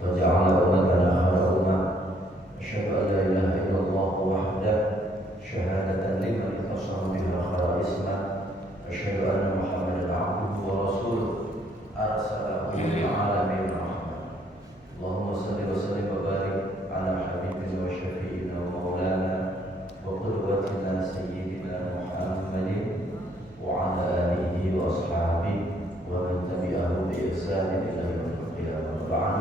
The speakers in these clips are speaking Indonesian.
وجعل أمتنا خير أمة. أشهد أن لا إله إلا الله وحده شهادة لمن اتصل بها خير اسمه. أشهد أن محمدا عبده ورسوله أرسله للعالمين رحمة. اللهم صل وسلم وبارك على حبيبنا وشفيعنا ومولانا وقدوتنا سيدنا محمد وعلى آله وأصحابه ومن تبعه بإحسان إلى يوم القيامة. بعد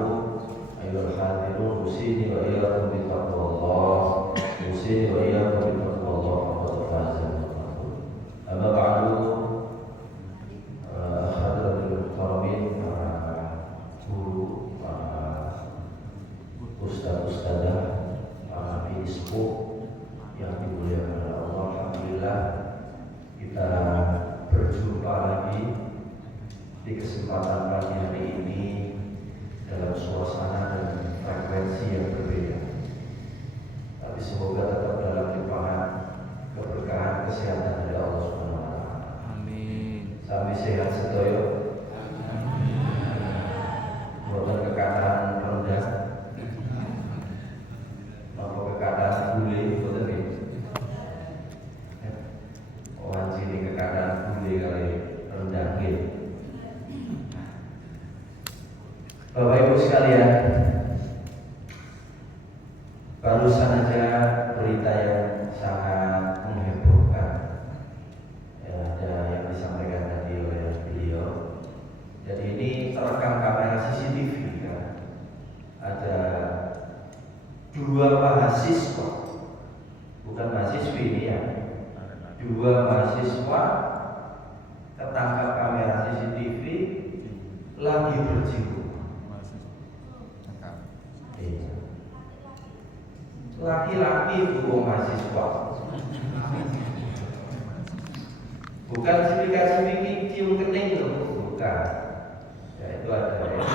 أيها الحاضرون، أوصيني وإياكم بتقوى الله، أوصيني وإياكم بتقوى الله فقد فاز المتقون. أما بعد، حضرات المحترمين, para guru, para ustaz-ustazah, para bispo yang dimuliakan oleh Allah. Alhamdulillah kita berjumpa lagi di kesempatan pagi hari ini dalam suasana dan frekuensi yang berbeda. Tapi semoga tetap dalam limpahan keberkahan kesehatan dari Allah Subhanahu wa taala. Amin. Sami sehat sedoyo. Bukan kekadaan rendah, apa kekadaan bule, betul nih? Wajib ini kekadaan bule kali rendah gitu. Bapak Ibu sekalian, barusan aja berita yang sangat menghebohkan, ya, ada yang disampaikan tadi oleh beliau. Jadi ini terekam kamera CCTV kan. Ada dua mahasiswa, bukan mahasiswi ini ya, dua mahasiswa ketangkap kamera CCTV lagi berjiwa. Laki-laki itu mahasiswa, bukan sepika-sepiki cium kening itu, bukan. Ya itu ada ya.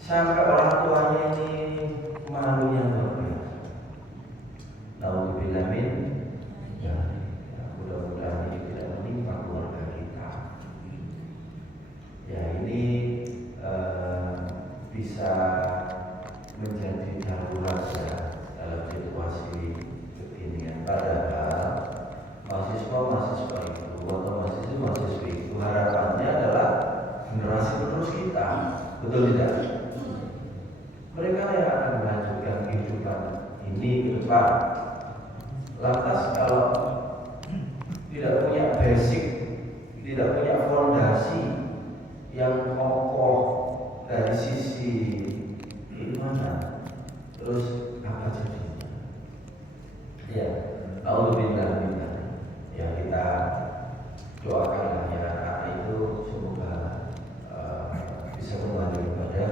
Sampai orang tuanya ini malunya luar biasa. Nauzubillah min ya, mudah-mudahan ini tidak menimpa keluarga kita. Ya ini bisa menjadi darurat ya dalam situasi kekinian. Padahal mahasiswa-mahasiswa itu atau mahasiswa-mahasiswi itu harapannya adalah generasi penerus kita, betul tidak? Mereka yang akan melanjutkan kehidupan ini ke depan. Lantas kalau tidak punya basic, tidak punya fondasi yang kokoh dari sisi keimanan, terus apa jadinya? Ya, Alhamdulillah. Ya kita doakanlah ya anak itu semoga bisa kembali pada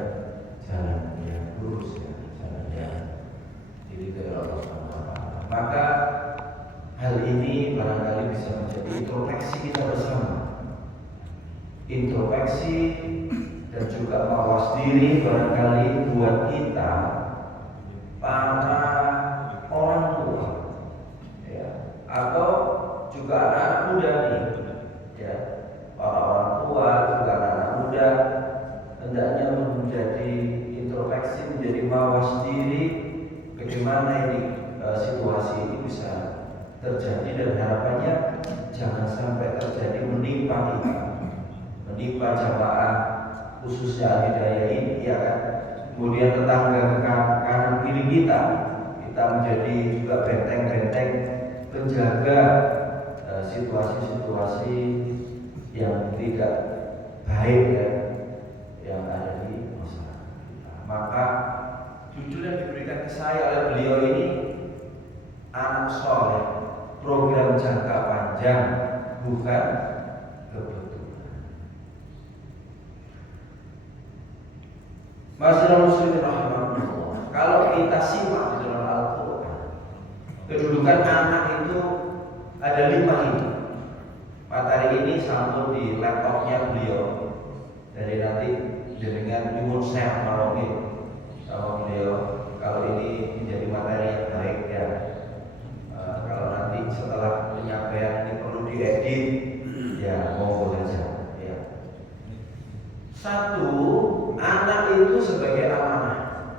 jalan yang lurus ya, jalan yang diridhoi Allah Subhanahu wa taala. Maka hal ini barangkali bisa menjadi introspeksi kita bersama. Introspeksi dan juga mawas diri barangkali buat kita para orang tua ya, atau juga anak muda nih ya, para orang tua juga anak muda hendaknya menjadi introspeksi, menjadi mawas diri bagaimana ini situasi ini bisa terjadi dan harapannya jangan sampai terjadi menimpa kita, menimpa jamaah khususnya Al-Hidayah ini ya kan. Kemudian tetangga ke kanan kiri kita menjadi juga benteng-benteng penjaga situasi-situasi yang tidak baik ya, yang ada di masyarakat kita. Maka judul yang diberikan ke saya oleh beliau ini anak soleh, program jangka panjang bukan kebetulan. Masyarakat muslimin rahimahullah, kalau kita simak di dalam Al-Quran, kedudukan anak itu ada 5 ini. Materi ini sambung di laptopnya beliau. Jadi nanti dengan nyuwun sehat marongin sama beliau. Kalau ini menjadi materi yang baik ya. Kalau nanti setelah penyampaian ini perlu diedit, ya monggo saja. Ya. Satu, anak itu sebagai amanah.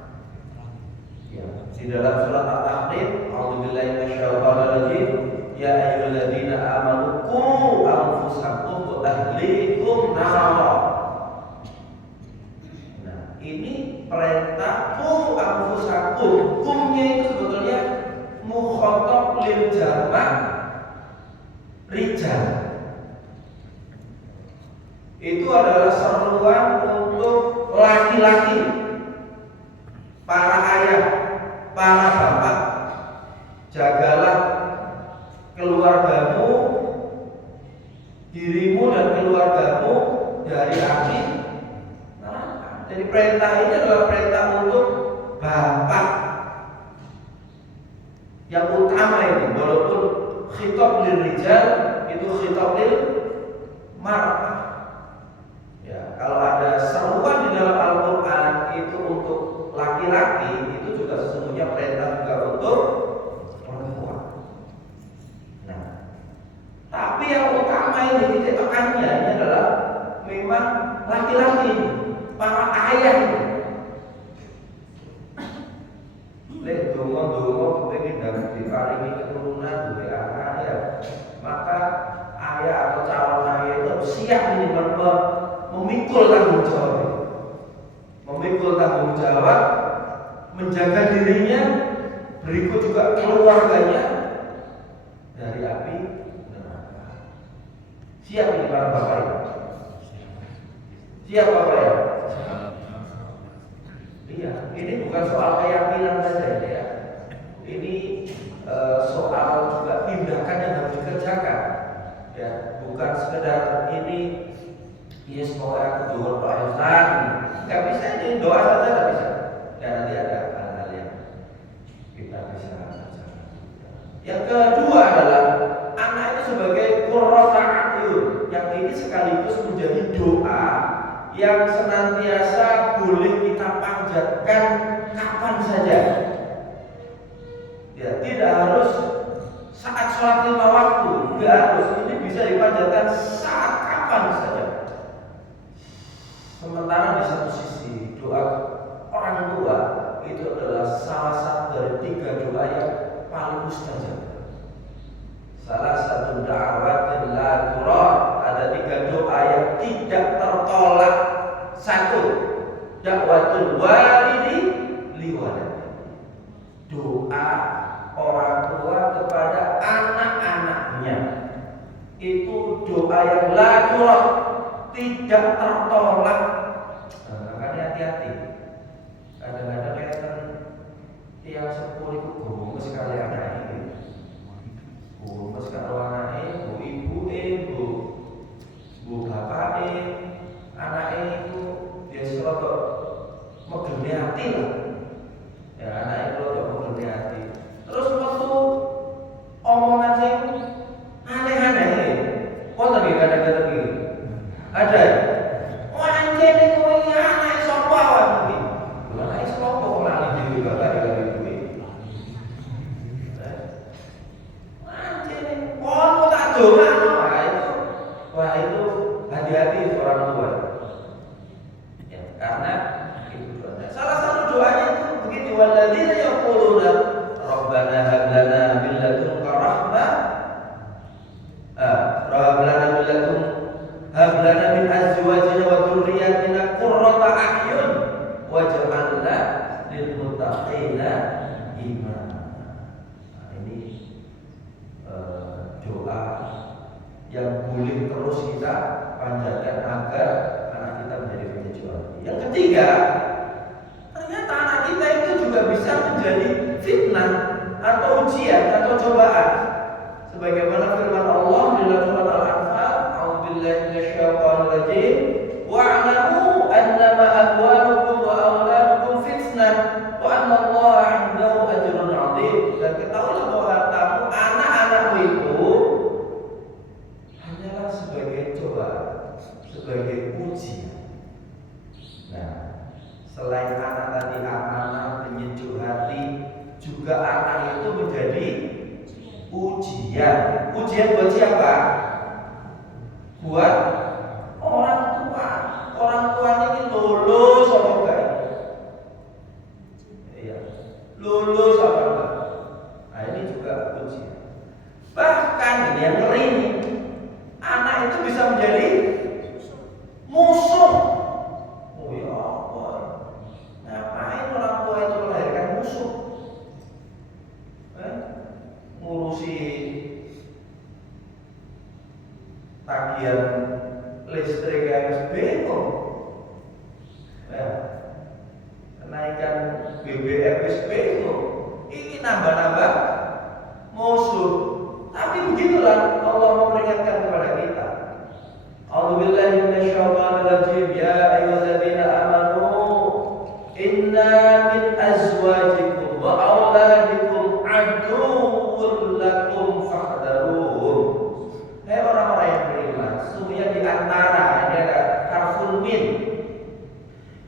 Ya, di dalam surat At-Tahrim, A'udzubillahi minasyaitonirrajim, ya ayyuhalladzina amanu qu anfusakum wa ahlikum nara. Nah, ini perintah qu anfusakum. Kumnya itu sebetulnya mukhatab lil jamak rijal. Itu adalah seruan untuk laki-laki, para ayah, para bapak. Jagalah keluargamu, dirimu dan keluargamu dari api neraka. Jadi perintah ini adalah perintah untuk bapak yang utama ini. Walaupun khitab lil rijal itu khitab lil mar'ah. Ya, kalau ada seruan di dalam Al-Quran itu untuk laki-laki, itu juga sesungguhnya perintah juga untuk perempuan. Nah, tapi yang utama ini titik tekannya ini adalah memang laki-laki, para ayah. Lek dongo kepengen dapat diparingi keturunan duwe anak ya, maka ayah atau calon ayah itu siap ini memikul tanggung jawab, menjaga dirinya, berikut juga keluarganya dari api neraka. Siap ini para bapak ya? Siap bapak ya? Iya, ini bukan soal keyakinan saja ya. Ini soal juga tindakan yang harus dikerjakan. Ya, bukan sekedar ini. Ya semoga aku doa Ustaz. Gak bisa ini doa saja gak bisa. Ya nanti ada hal-hal yang kita bisa kerjakan. Yang kedua adalah anak itu sebagai qurrata a'yun, yang ini sekaligus menjadi doa yang senantiasa boleh kita panjatkan kapan saja. Ya, tidak harus saat sholat 5 waktu, tidak harus. Ini bisa dipanjatkan saat kapan saja. Sementara di satu sisi doa orang tua itu adalah salah satu dari 3 doa yang paling mustajab. Salah satu da'watin la turad, ada 3 doa yang tidak tertolak. Satu, da'watul walidi liwaladi, doa orang tua kepada anak-anaknya. Itu doa yang la turad, tidak tertolak. Makanya hati-hati. Kadang-kadang kan tiang sepuluh itu gumus sekali anak ini. Gumus karo anak ini, bu bapak anak itu biasa rotok megene hati lah. Ya anak itu rotok megene hati. Terus waktu omongan saya aneh-aneh. Kok tapi kadang-kadang begini. Ada. Oh anjir ini kowe iki anak sapa wae iki? Lha anak sapa kok lali dhewe bapak iki duwe. Anjir ini kon tak dongakno. Wah itu hati-hati orang tua. Ya, karena itu doanya. Salah satu doanya itu begini, walladzina yaquluna rabbana hab lana min ladunka rahmah. Rabbana min ladunka hab lana min azwajina wa dhurriyyatina qurrata a'yun waj'alna lil muttaqina imama. Nah, ini doa yang boleh terus kita panjatkan agar anak kita menjadi penyejuan. Yang ketiga, ternyata anak kita itu juga bisa menjadi fitnah atau ujian atau cobaan. Sebagaimana firman Allah di dalam surat Al-Anfal, a'udzubillahi minasyaitonirrajim, wa'lamu annama amwalukum wa auladukum fitnah wa anna Allaha 'indahu ajrun 'adzim. Dan ketahuilah bahwa hartamu, anak-anakmu itu hanyalah sebagai cobaan, sebagai ujian. Nah, selain anak tadi amanah, penyejuk hati, juga anak itu menjadi ujian. Ujian buat siapa? Buat orang tua. Orang tua ini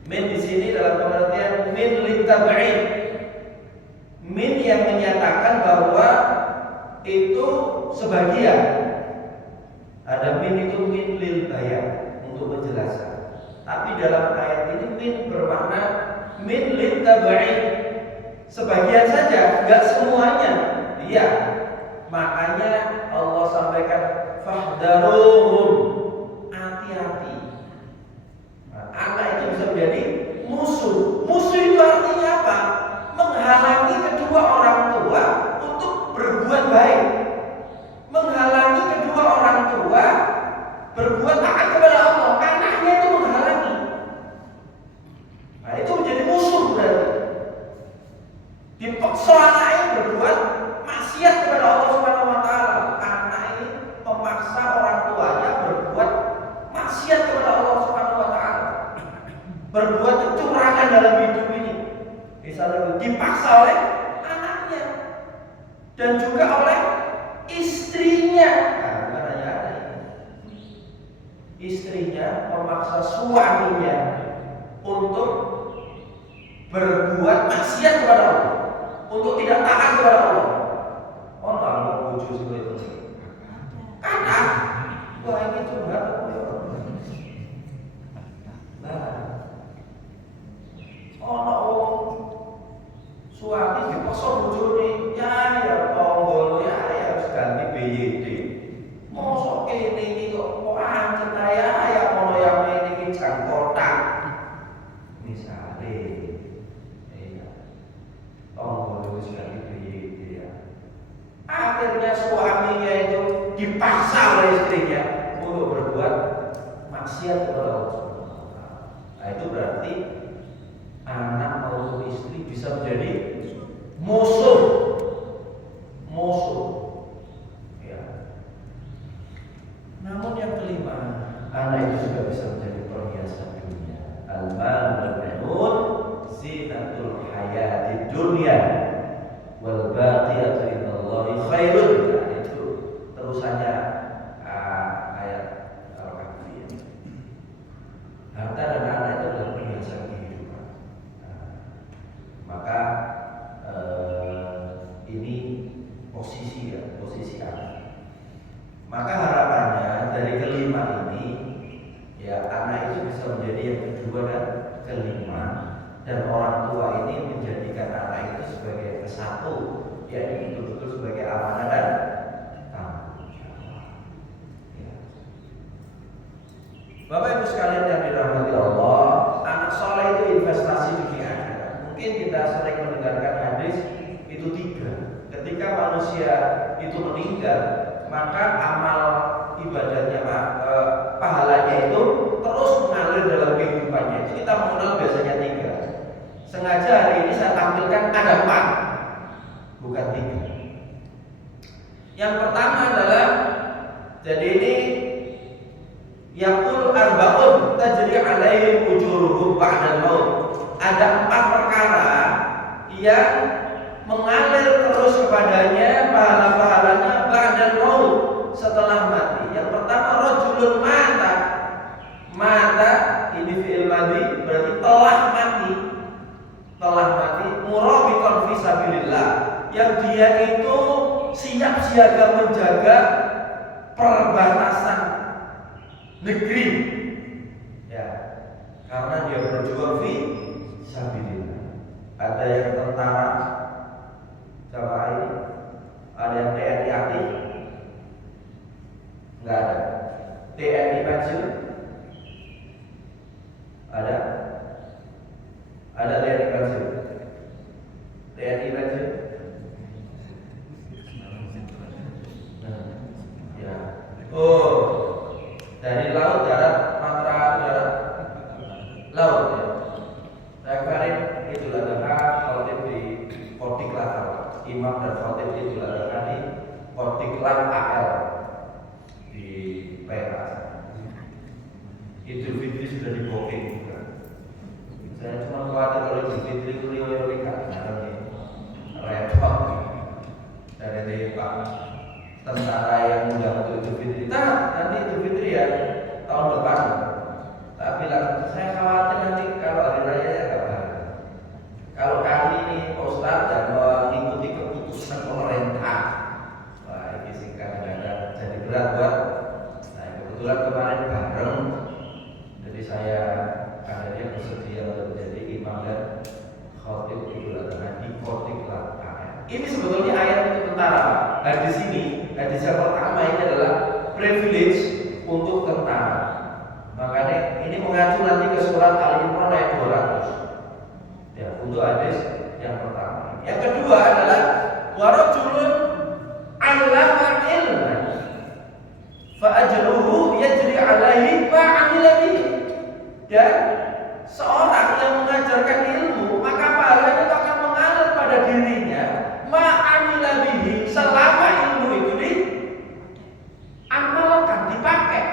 Min di sini dalam pengertian min litab'id. Min yang menyatakan bahwa itu sebagian. Ada min itu min lil bayan, untuk penjelasan. Tapi dalam ayat ini min bermakna min litab'id. Sebagian saja, enggak semuanya. Iya. Makanya Allah sampaikan fahdaruhum, hati-hati. Nah, anak itu bisa menjadi musuh. Musuh itu artinya apa? Menghalangi kedua orang tua untuk berbuat baik. Menghalangi kedua orang tua berbuat taat kepada Allah. Anaknya itu menghalangi. Nah, itu menjadi musuh berarti. Dipaksa anaknya berbuat maksiat kepada Allah Subhanahu wa taala. Anak ini memaksa orang tuanya berbuat maksiat kepada Allah Subhanahu wa taala. Berbuat kecurangan dalam hidup ini. Misalnya dipaksa oleh anaknya dan juga oleh istrinya. Nah, bukan hanya anaknya. Istrinya memaksa suaminya untuk berbuat maksiat kepada Allah, untuk tidak taat kepada Allah. Oh, lalu bojo sing itu. Kata, wah ini curhat apa ya? Nah, ono wong suami dipaksa bojone, ya tonggo ya harus ganti BYD. Mosok kene iki kok ancet ya ono yang ini jangkotan. Misale tonggo wis ganti BYD ya. Akhirnya suaminya itu dipaksa oleh istrinya untuk berbuat maksiat kepada Allah. Nah, itu berarti anak maupun istri bisa menjadi musuh. Ya. Namun yang kelima, anak itu juga bisa menjadi perhiasan dunia. Al-mal wal banun zinatul hayatid dunya wal baqiyatu indallahi khairun. Nah, itu terusannya ayat Al-Kahfi. Harta dan anak itu adalah perhiasan kehidupan. Maka ini posisi anak. Maka harapannya dari kelima ini, ya anak itu bisa menjadi yang kedua dan kelima, dan orang tua ini menjadikan anak itu sebagai kesatu, yaitu betul-betul sebagai amanah dan tanggung jawab. Ya. Bapak Ibu sekalian yang dirahmati Allah, anak soleh itu investasi dunia akhirat. Mungkin kita sering mendengarkan hadis itu 3. Ketika manusia itu meninggal, maka amal ibadahnya, pahalanya itu terus mengalir dalam kehidupannya. Itu kita mengenal biasanya 3. Sengaja hari ini saya tampilkan ada 4, bukan 3. Yang pertama adalah, jadi ini yaqul arba'un tajri 'alaihim ujuruhum ba'dal maut. Ada 4 perkara yang mengalir terus kepadanya pahala-pahalanya ba'dal maut, setelah mati. Yang pertama rajulun mata ini fi'il madhi, berarti telah mati murabitan fi sabilillah, yang dia itu siap siaga menjaga perbatasan negeri, ya, karena dia berjuang fi sabilillah. Ada yang tentara jamaah ini, ada yang TNI aktif, enggak ada. TNI pensiun ada TNI pensiun. TNI pensiun. Ya. Oh, dari laut, darat, matra, darat, laut. Ya. Saya kemarin Idul Adha khotib di Kodiklat, imam dan khotib Idul Adha di Kodiklat AL di Perak. Idul Fitri sudah di booking juga. Saya cuma khawatir kalau Idul Fitri itu riwayat repot dari Pak tentara yang undang untuk Idul Fitri. Nanti Idul Fitri ya tahun depan. Tak bilang saya khawatir nanti akhirnya bersedia untuk menjadi imam dan khatib Idul Adha di Kotiklah. Ini sebetulnya ayat untuk tentara. Hadis ini, hadis yang pertama ini adalah privilege untuk tentara. Makanya ini mengacu nanti ke surat Al-Imran ayat 200. Ya, untuk hadis yang pertama. Yang kedua adalah warajulun 'allamal ilma fa ajruhu yajri 'alaihi ma 'amila bihi. Dan seorang yang mengajarkan ilmu, maka pahalanya itu akan mengalir pada dirinya ma 'amila bihi, selama ilmu itu diamalkan, dipakai.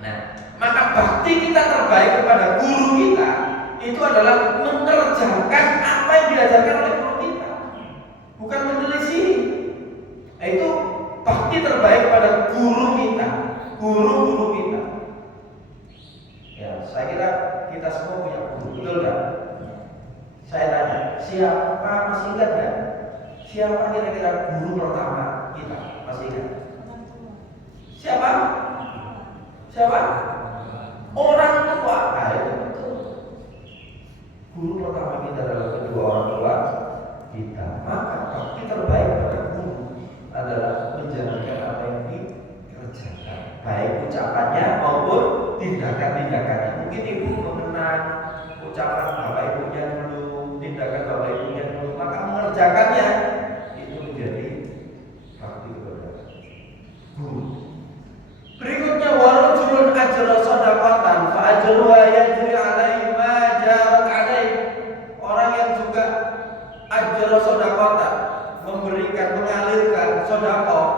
Nah, maka bakti kita terbaik kepada guru kita itu adalah mengerjakan apa yang diajarkan oleh guru kita, bukan menyelisih. Itu bakti terbaik pada guru kita, guru-guru kita. Ya, saya kira kita semua punya guru, betul kan? Saya tanya, siapa masih ingat kan? Siapa kira-kira guru pertama kita? Masih ingat? Siapa? Siapa? Orang tua. Nah, itu betul. Guru pertama kita adalah kedua orang tua kita. Maka bakti terbaik pada guru adalah menjalankan apa yang dikerjakan, baik ucapannya maupun tindakan-tindakannya. Mungkin ibu mengenang ucapan bapak ibunya dulu, tindakan bapak ibunya dulu, maka mengerjakannya itu menjadi bakti kepada guru. Berikutnya warajulun ajra shadaqatan fa ajruha yajri 'alaihi ma jarat 'alaihi. Orang yang juga ajra shadaqatan, memberikan, mengalirkan sedekah,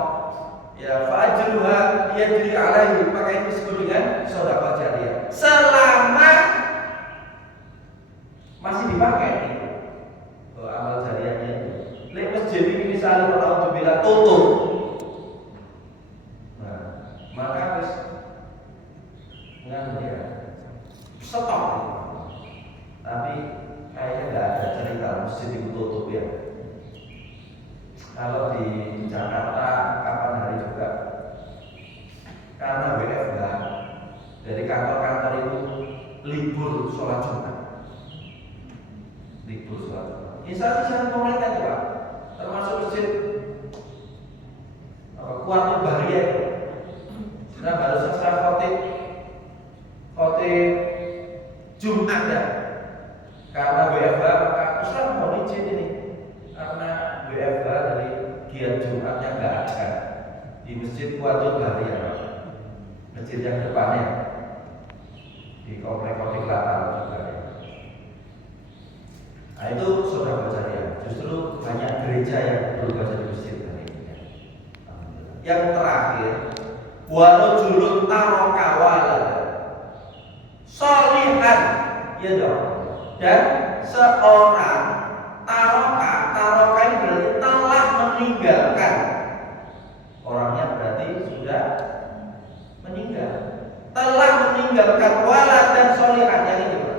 ya fa ajruha yajri 'alaihi, maka itu disebut dengan sedekah jariah. Selama masih dipakai itu amal jariahnya itu. Lek masjid ini misalnya orang bilang tutup, maka harus ya stop. Tapi kayaknya nggak ada cerita masjid itu tutup ya. Kalau di Jakarta kapan hari juga, karena WFH dari kantor-kantor itu libur sholat Jumat, libur sholat Jumat. Instansi pemerintah itu Pak, termasuk masjid Kuartul Bahria itu. Nah, baru selesai khotib Jumat ya. Karena WFH maka Ustaz mau izin ini karena WFH dari giat Jumatnya nggak ada di Masjid Kuartul Bahria, masjid yang depannya di komplek Kotiklah juga ya. Nah, itu saudara jariah. Justru banyak gereja yang berubah jadi masjid hari ini ya. Yang terakhir, warajulun taraka walada sholihan, ya dong. Dan seorang taroka ini berarti telah meninggalkan. Orangnya berarti sudah meninggal, telah meninggalkan walad dan sholihan. Yang ini Pak.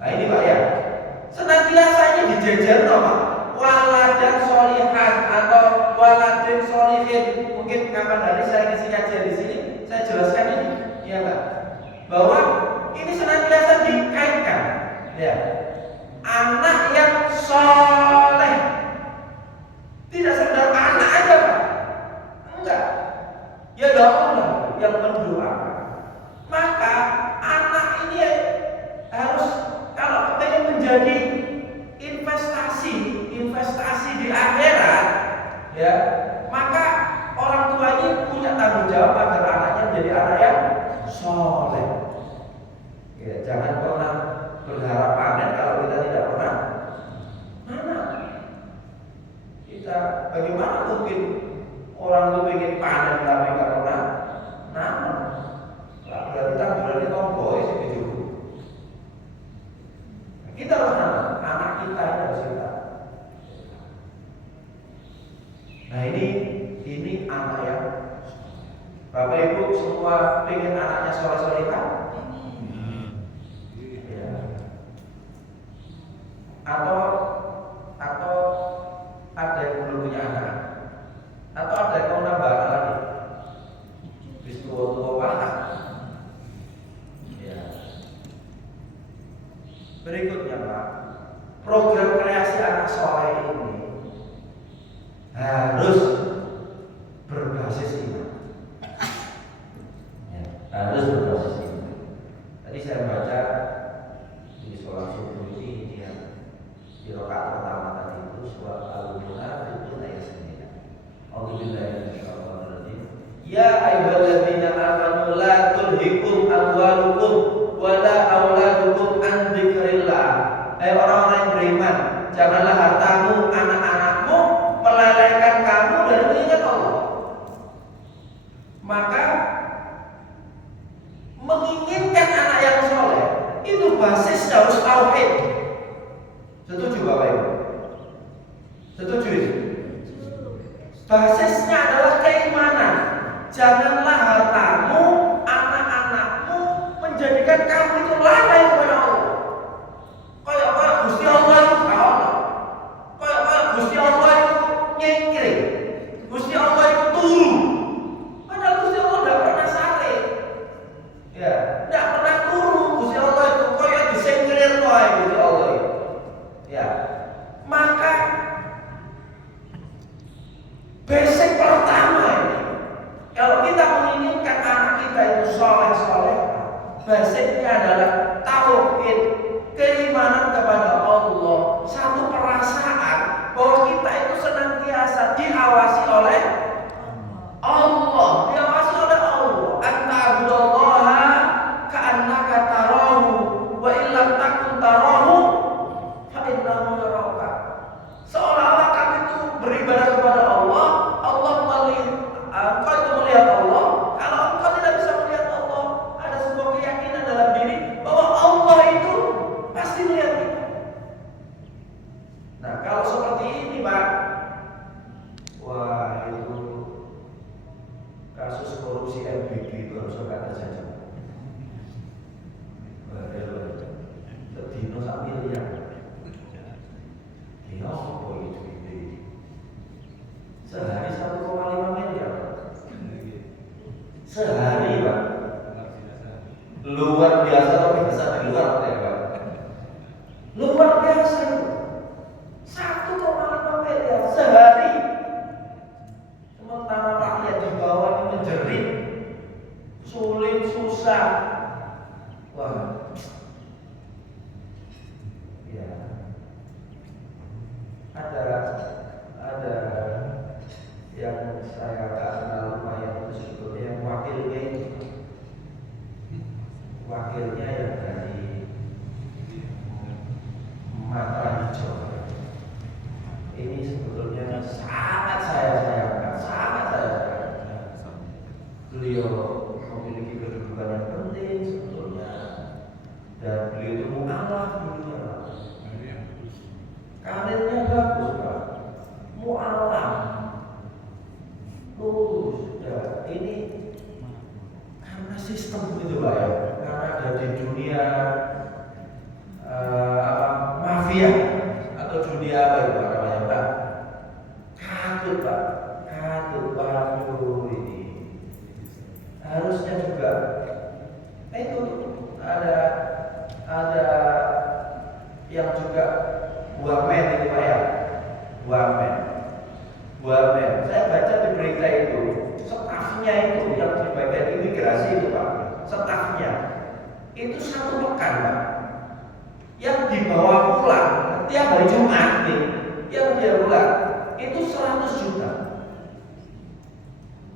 Nah ini Pak ya, senantiasanya dijajar Pak, walad dan sholihan atau waladin sholihin. Mungkin kapan hari saya ngisi kajian di sini saya jelaskan ini, ya Pak, bahwa ini senantiasa dikaitkan, ya, anak yang soleh, tidak sekedar anak aja Pak, enggak, ya Allah yang mendoakan. Maka anak ini harus, kalau ingin menjadi investasi di akhirat, ya, maka orang tua ini punya tanggung jawab agar anaknya menjadi anak yang soleh. Ya, jangan pernah berharap panen kalau kita tidak pernah nanam. Kita bagaimana mungkin orang itu ingin panen tapi nggak pernah nanam? Berarti tanggungan itu tombol sih gitu. Kita harus nanam, anak kita ini harus kita. Nah ini anak yang Bapak Ibu semua pengen anaknya soleh-soleh kan? Atau ada yang belum punya anak, atau ada yang mau nambah anak lagi, bis tua-tua banget. Berikutnya Pak, program kreasi anak soleh ini harus berbasis iman. Ya, harus berbasis iman. Tadi saya baca di sholat subuh ini di rakaat pertama tadi itu surat Al-Munafiqun ayat 9. A'udzubillahi minasyaitonir rajim. Ya ayyuhalladzina amanu la tulhikum amwalukum wala auladukum an dzikrillah. Hai orang-orang yang beriman, janganlah hartamu, anak-anakmu melalaikan kamu dari mengingat Allah. Maka menginginkan anak yang soleh itu basisnya harus tauhid. Setuju Bapak Ibu? Setuju itu? Basisnya adalah keimanan. Janganlah hartamu, anak-anakmu menjadikan kamu itu lalai kepada Allah. Kayak Gusti Allah itu kalah. Kayak Gusti Allah itu nyengkring. Gusti Allah itu turu. Padahal Gusti Allah tidak pernah sare. Ya, tidak pernah turu. Gusti Allah itu kayak disengkir wae Gusti Allah itu. Ya, maka basic pertama ini, kalau kita menginginkan anak kita itu soleh-soleh, basicnya adalah tauhid, keimanan kepada Allah, satu perasaan bahwa kita itu senantiasa diawasi oleh Allah, diawasi oleh Allah. Anta abudallaha ka'annaka tarahu wa illam takun tarahu fa innahu yaraka. Seolah-olah kami itu beribadah kepada Allah, Allah engkau itu melihat Allah. Kalau engkau tidak bisa melihat Allah, ada sebuah keyakinan dalam diri bahwa Allah itu pasti melihat kita. Nah, kalau seperti ini Pak, wah itu kasus korupsi MBG itu harus agak terjadi. Terdino sak miliar. Ya apa itu ide? Sehari 1,5 miliar. Sehari Pak. Luar biasa tapi bisa di luar ya Pak. Luar biasa itu. 1,5 miliar sehari. Sementara rakyat di bawah ini menjerit, sulit, susah. Wah, ya, ada yang saya tak kenal lumayan itu sebetulnya yang wakilnya itu, wakilnya yang dari Matra Hijau. Ini sebetulnya sangat saya sayangkan, sangat saya sayangkan. Beliau memiliki kedudukan yang penting sebetulnya, dan beliau itu mu'alaf dulunya. Karirnya bagus Pak, mu'alaf, lulus. Ya, ini karena sistem itu Pak ya, karena ada di dunia mafia atau dunia apa itu namanya Pak? Katut Pak, katut. Waduh, ini harusnya juga itu ada yang juga wamen itu Pak ya, wamen. Saya baca di berita itu, stafnya itu yang di bagian imigrasi itu Pak, stafnya itu 1 pekan Pak, yang dibawa pulang tiap hari Jumat nih, yang dia pulang itu 100 juta.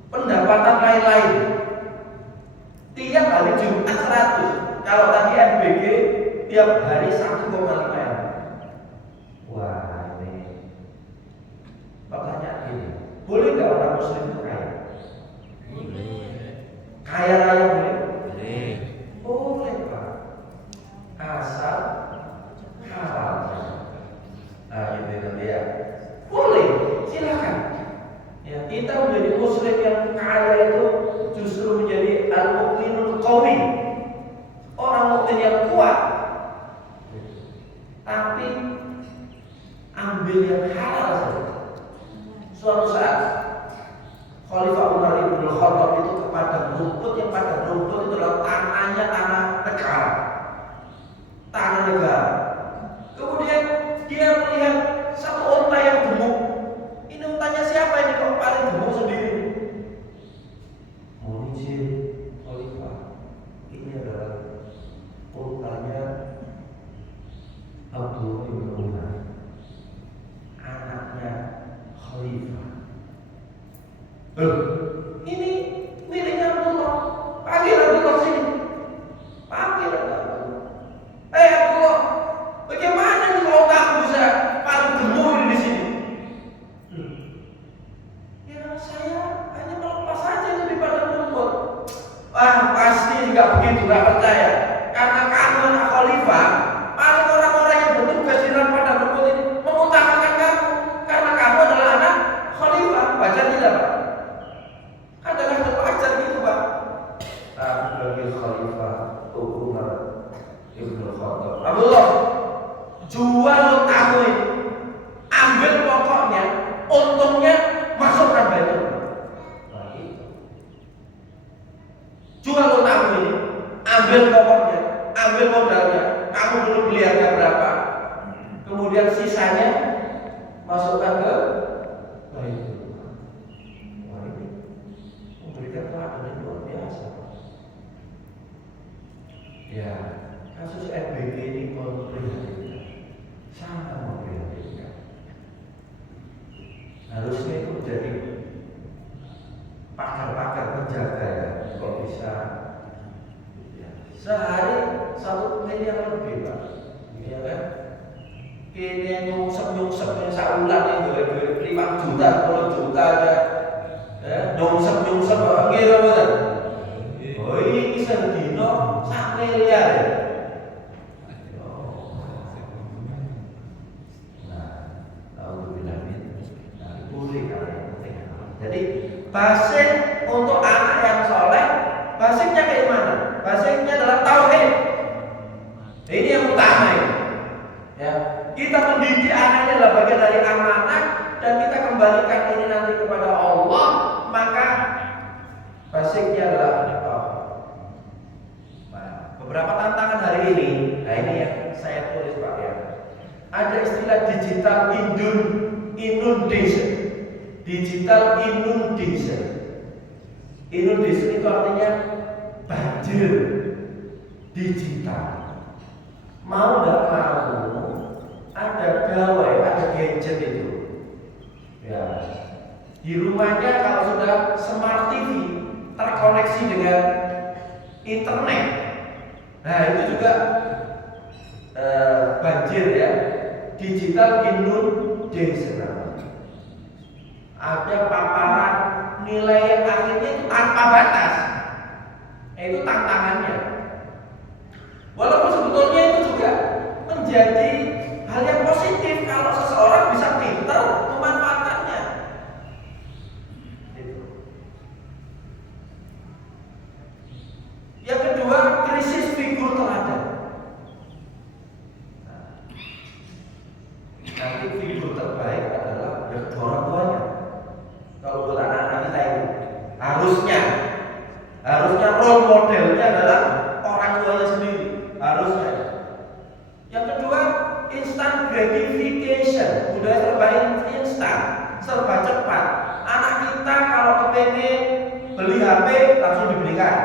Pendapatan lain-lain tiap hari Jumat 100. Kalau tadi MBG tiap hari 1,5 M. Wah ini pertanyaan ini, boleh nggak orang Muslim itu kaya? Kaya raya boleh? Boleh Pak, asal halal. Nah gitu kan ya, boleh, silakan. Ya, kita menjadi Muslim yang kaya itu justru menjadi al-mu'minul qawi, orang mukmin yang kuat. Tapi ambil yang halal saja. Suatu saat Khalifah Umar bin Khattab itu kepada rumput, yang pada rumput itu adalah tanahnya tanah negara. Tanah negara. putranya Abdullah bin Umar, anaknya Khalifah. Ini miliknya Abdullah. Panggil Abdullah sini. Panggil Abdullah. Abdullah, bagaimana nih kalau kamu bisa paling gemuk di sini? Ya saya hanya melepas saja itu di padang rumput. Pasti nggak begitu, nggak percaya. Karena kamu anak Khalifah, paling orang-orang yang bertugas di dalam padang rumput ini mengutamakan kamu, karena kamu adalah anak Khalifah. Wajar tidak, Pak? Adalah wajar gitu, Pak. Tapi bagi Khalifah Umar Ibn Khattab, Abdullah, jual kamu ini, ambil pokoknya, untungnya masukkan baitul mal. Jual kamu ini, ambil pokoknya, ambil modalnya. Kamu dulu beli harga berapa, kemudian sisanya masukkan ke baitul mal. Wah, ini memberikan teladan yang luar biasa. Ya, kasus RBG ini memprihatinkan, sangat memprihatinkan. Harusnya itu menjadi pakar-pakar penjaga ya, kalau bisa ya. Sehari 1 miliar lebih, Pak. Iya kan? Kini nyungsep yang saulan itu duit 5 juta, 10 juta aja. Nyungsep nggih apa mboten? Oh, ini sedino 1 miliar. Jadi basic untuk anak yang soleh, basicnya kayak mana? Basicnya adalah tauhid. Ini yang utama ini. Ya, kita mendidik anaknya adalah bagian dari amanah dan kita kembalikan ini nanti kepada Allah, maka basicnya adalah tauhid. Nah, beberapa tantangan hari ini, nah ini yang saya tulis Pak ya. Ada istilah digital inundation. Digital inundation. Inundation itu artinya banjir digital. Mau nggak mau, ada gawai, ada gadget itu. Ya, di rumahnya kalau sudah smart TV terkoneksi dengan internet, nah itu juga banjir ya. Digital inundation. Ada paparan nilai akhirnya itu tanpa batas. Itu tantangannya. Walaupun sebetulnya itu juga menjadi hal yang positif kalau seseorang bisa pintar memanfaatkannya. Yang kedua, krisis figur teladan. Nanti figur terbaik adalah orang tuanya. Kalau buat anak-anak kita itu harusnya role modelnya adalah orang tuanya sendiri, harusnya. Yang kedua, instant gratification, budaya serba instan, serba cepat. Anak kita kalau kepengen beli HP langsung dibelikan.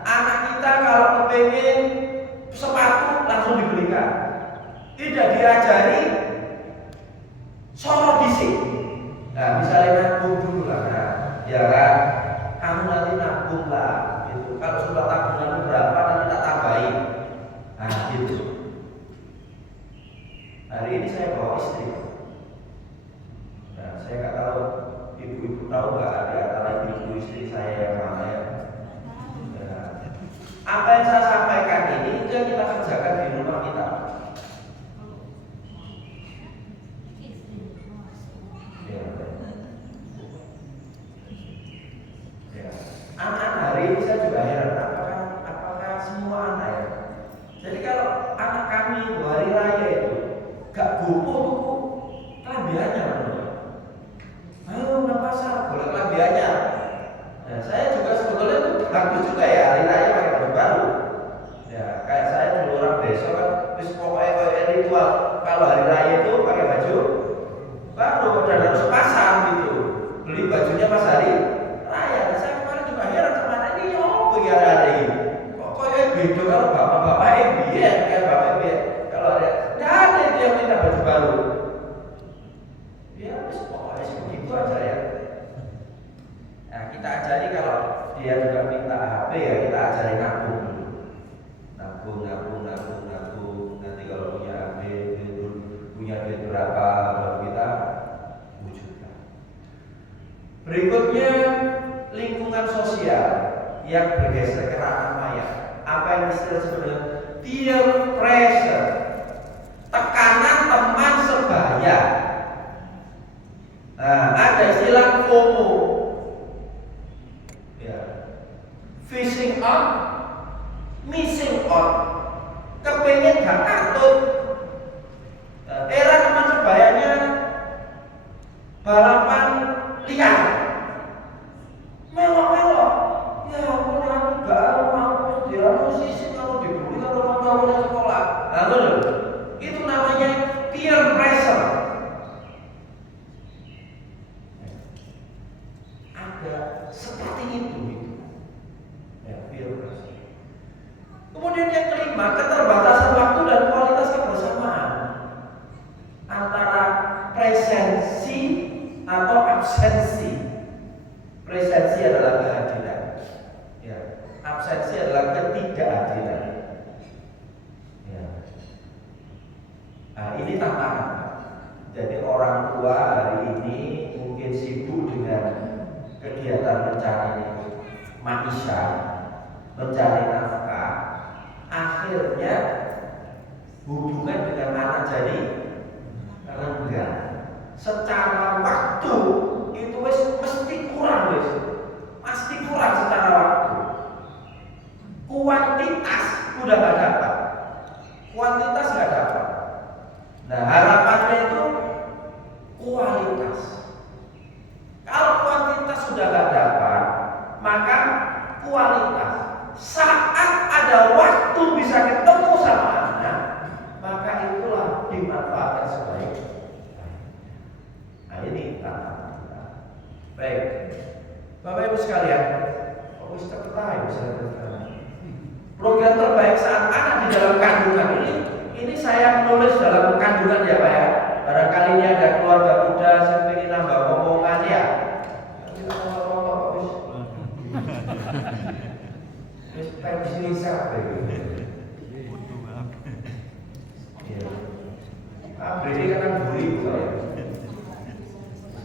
Anak kita kalau kepengen sepatu langsung dibelikan. Tidak diajari soro disik. Nah, misalnya nabung dulu lah, nah, ya kan? Kamu nanti nabung lah, gitu. Kalau sudah tabungan berapa nanti tak tambahin. Nah, gitu. Hari ini saya bawa istri. Nah, saya nggak tahu ibu-ibu tahu nggak ada antara ibu istri saya yang mana ya. Nah, apa yang saya sampaikan ini itu yang kita kerjakan di rumah kita. Anak-anak hari ini saya juga heran apakah semua anak ya. Jadi kalau anak kami hari raya itu gak gopo tuh kelebihannya, ayo ke pasar boleh kelebihannya. Nah, saya juga sebetulnya itu bagus juga ya hari raya pakai baju baru. Ya kayak saya dulu orang besok kan, terus pokoknya kayak ritual kalau hari raya itu pakai baju baru dan harus pasang gitu, beli bajunya pas hari raya. Saya kemarin juga heran sama anak ini, oh hari ini kok kayak beda kalau bapak biar kan bapak biar. Kalau ada, nggak ada itu yang minta baju baru. Ya, pokoknya begitu aja ya. Nah, kita ajari kalau dia juga minta HP ya kita ajari nabung dulu. Nabung. Nanti kalau punya HP, punya duit berapa baru kita wujudkan. Berikutnya lingkungan sosial yang bergeser ke ranah maya. Apa yang istilah sebenarnya peer pressure, tekanan teman sebaya. Nah, ada istilah FOMO, ya, fishing out, missing out, kepengen gak katut. Era teman sebayanya balapan liar, melok-melok. Ya ampun, aku baru mau dia musisi kalau dibully kalau mau sekolah. Nah, itu namanya peer pressure. Ada seperti itu. Ya, peer pressure. Kemudian yang kelima, keterbatasan waktu dan kualitas kebersamaan antara presensi atau absensi. Presensi adalah kehadiran, ya. Absensi adalah ketidakhadiran. Ya. Nah, ini tantangan. Jadi orang tua hari ini mungkin sibuk dengan kegiatan mencari maisha, mencari nafkah. Akhirnya hubungan dengan anak jadi renggang. Secara waktu itu mesti kurang, pasti kurang secara waktu. Kuantitas udah gak dapat, kuantitas gak dapat. Nah, harapannya itu kualitas. Kalau kuantitas sudah gak dapat, maka kualitas. Saat ada waktu bisa ketemu sama anak, maka itulah dimanfaatkan sebaik. Nah, ini tantangan kita. Baik, Bapak Ibu sekalian, program terbaik saat anak di dalam kandungan ini saya menulis dalam kandungan ya Pak ya. Barangkali ini ada keluarga muda yang ingin nambah omongan ya. Pensiun siapa ini? Pak Bri kan buri bukan ya?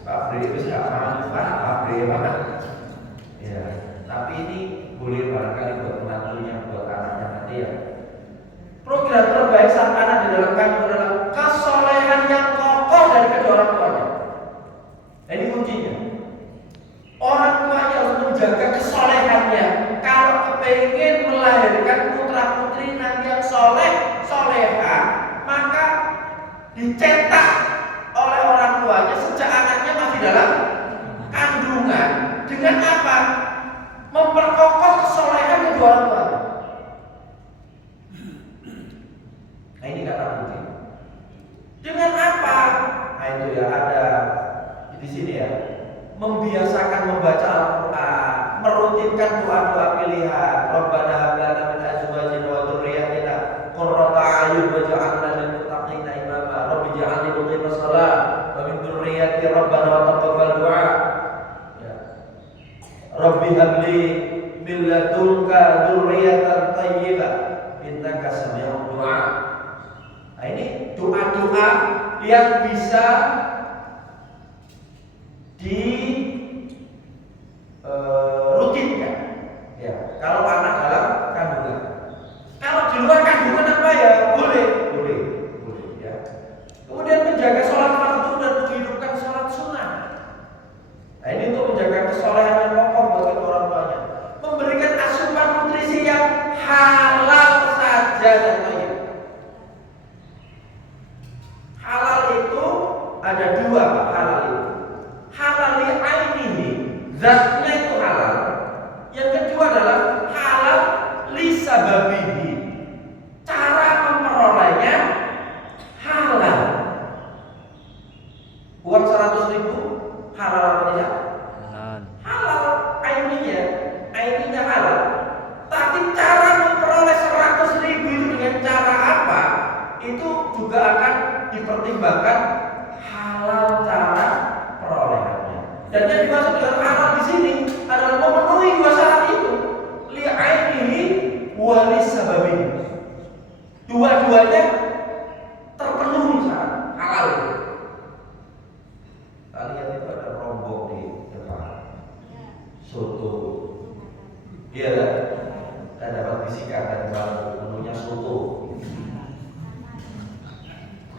Pak Bri itu siapa? Pak Bri mana? Ya, tapi ini boleh barangkali buat menantunya, buat anaknya nanti ya. Program terbaik saat anak di dalam kandungan adalah kesolehan yang kokoh dari kedua orang tuanya. Ini kuncinya. Orang tuanya harus menjaga kesolehannya. Kalau kepengen melahirkan putra putri nanti yang soleh, soleha, maka dicetak oleh orang tuanya sejak anaknya masih dalam kandungan. Dengan apa? Memperkokoh kesolehan kedua orang tuanya. Nah, ini kata kunci. Dengan apa? Nah, itu ya ada di sini ya. Membiasakan membaca Al-Quran, merutinkan doa-doa pilihan. Rabbana hab lana min azwajina wa dzurriyyatina qurrata a'yun waj'alna lil muttaqina imama. Rabbi ij'alni muqimas shalah wa min dzurriyyati rabbana wa taqabbal du'a. Ya. Rabbi habli min ladunka dzurriyyatan thayyibah innaka sami'ud du'a. Nah, ini doa-doa yang bisa rutinkan ya kalau anak dalam kandungan. Kalau di luar kandungan apa ya boleh ya. Kemudian menjaga sholat fardu dan menghidupkan sholat sunnah. Nah, ini untuk menjaga kesolehan yang pokok buat kedua orang tuanya. Memberikan asupan nutrisi yang halal saja dan baik. Halal itu ada dua Pak, halal itu. Halal li ainihi, zatnya itu halal. Yang kedua adalah halal kecanduannya terpenuhi saat halal. Kalian itu ada rombok di depan, soto, iya kan? Saya dapat bisikan dari baru menunya soto.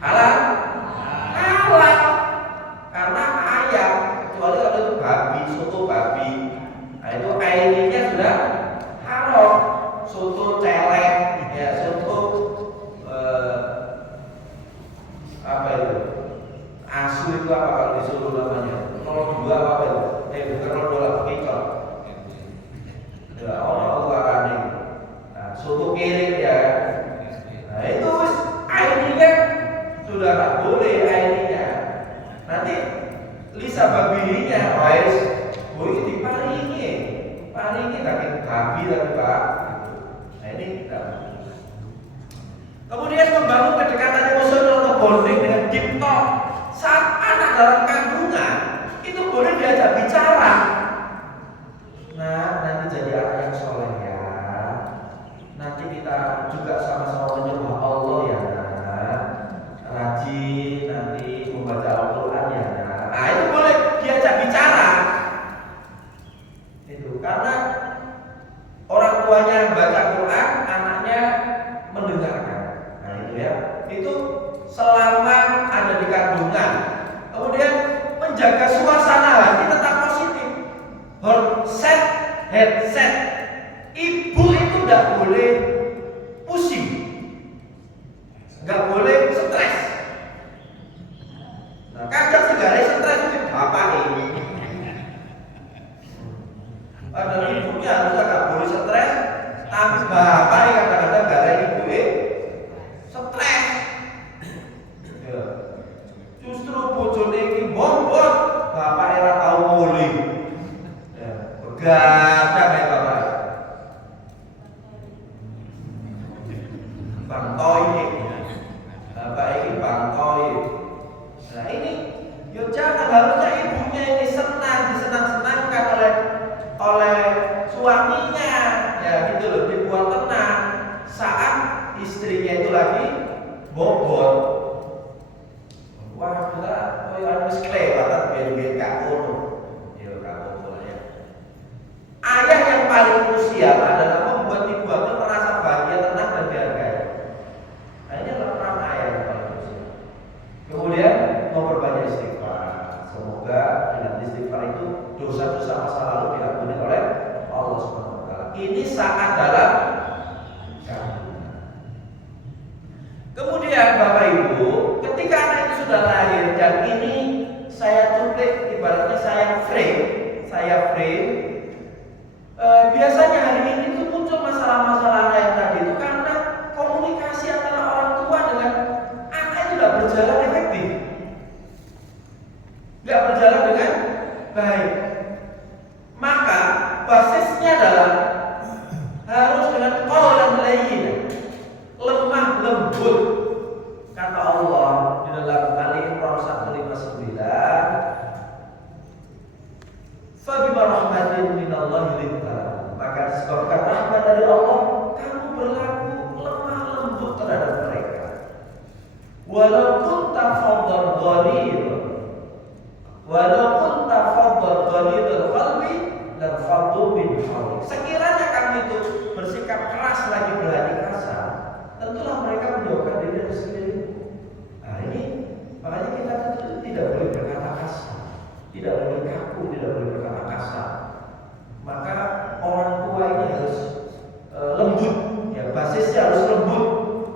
Halal, halal, karena ayam, kecuali kalau itu babi, soto babi, nah itu airnya sudah haram. Soto celeng, ya soto apa itu? Asu itu apa kalau di Solo namanya? 02 apa itu? Bukan 02 kicot. Ya, orang tua kan nih. Nah, soto kering ya. Nah, itu airnya sudah tak boleh airnya. Nanti Lisa babinya, wes, boleh diparingi, paringi daging babi tapi Pak. Nah ini kita. Kemudian membangun kedekatan emosional atau bonding dengan deep talk. Saat anak dalam kandungan itu boleh diajak bicara. Nah, nanti jadi anak yang soleh ya. Nanti kita juga sama-sama menyembah Allah ya. Nah, rajin nanti membaca Al-Quran ya. Nah, itu boleh diajak bicara. Itu karena orang tuanya baca Quran, anaknya mendengarkan. Nah itu ya, itu selama ada di kandungan. Kemudian menjaga suasana hati tetap positif. Headset. Ibu itu tidak boleh pusing, nggak boleh stres. Nah, kadang segala stres itu bapak ini. Ada ibunya harusnya nggak boleh stres, tapi bapak yang kadang-kadang gara ibu stres. Ya. Justru bojone ini bombot, bapak era tahu mulai. Ya, begadang ya bapak. Bangkoi, bapak ini bangkoi. Nah ini, yo jangan, harusnya ibunya ini disenang-senangkan oleh suaminya, ya gitu loh, dibuat tenang saat istrinya itu lagi bobot. Wah, kita harus kelewatan biar kakak ya kakak ya. Ayah yang paling krusial adalah membuat ibu hamil merasa bahagia, tenang dan dihargai. Nah ini adalah peran ayah yang paling krusial. Kemudian memperbanyak istighfar. Semoga dengan istighfar itu dosa-dosa masa lalu diampuni oleh Allah Subhanahu wa taala. Ini saat dalam kandungan. Kemudian Bapak Ibu, ketika anak itu sudah lahir dan ini saya tulis ibaratnya saya frame. Biasanya hari ini itu muncul masalah-masalah yang tadi itu karena komunikasi antara orang tua dengan anak itu tidak berjalan efektif, tidak berjalan dengan baik. Maka basisnya adalah harus dengan qaulan layyin, lemah lembut. Kata Allah di dalam Ali Imran 159, fa bima rahmatin minallahi linta, maka disebabkan rahmat dari Allah kamu berlaku lemah lembut terhadap mereka. Walau kunta faddan ghalidul qalbi lan faddu min hawlik. Sekiranya kamu itu bersikap keras lagi berhati kasar, tentulah mereka menjauhkan diri dari sekelilingmu. Nah ini makanya kita tidak boleh berkata kasar, tidak boleh kaku, tidak boleh berkata kasar. Maka orang tua ini harus lembut, ya basisnya harus lembut,